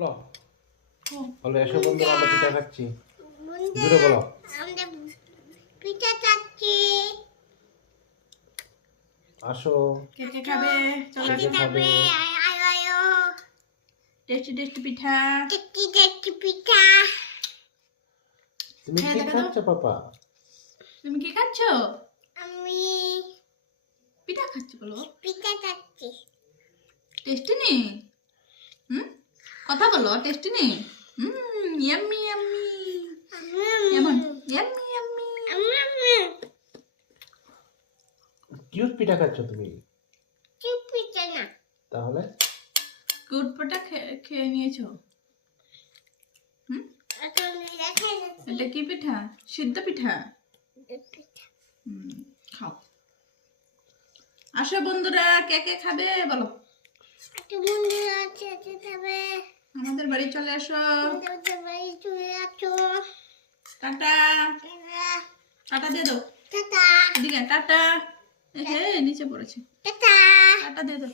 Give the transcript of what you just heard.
বলো এসো বন্ধুরা, আমরা পিঠা খাচ্ছি। জোরে বলো। আমরা পিঠা খাচ্ছি। আসো কে কে খাবে? চলো কে কে খাবে? আয়ো টেস্টি টেস্টি পিঠা। টেস্টি টেস্টি পিঠা। তুমি হ্যাঁ, কি দেখা দাও। খাচ্ছ পাপা? তুমি কি খাচ্ছ? আমি পিঠা খাচ্ছ বলো। পিঠা খাচ্ছি। টেস্টি নেই? কথা বলো, টেস্টি নেই? ইয়াম্মি ইয়াম্মি এমন ইয়াম্মি ইয়াম্মি। কিউট পিঠা খাচ্ছ তুমি? চুপ পিঠা না। তাহলে গুড় পিঠা খেয়ে নিয়েছো? এখন দেখাই যাচ্ছে এটা কি পিঠা? সিদ্ধ পিঠা। পিঠা। খাও। আসো বন্ধুরা, কে কে খাবে বলো। একটা মন্দির আছে, আছে খাবে। আমাদের বাড়ি চলে আসো। আমাদের বাড়ি চলে আসো। টাটা। টাটা দিয়ে দাও। টাটা এদিকে টাটা। হে নিচে পড়েছে। টাটা। টাটা দিয়ে দাও।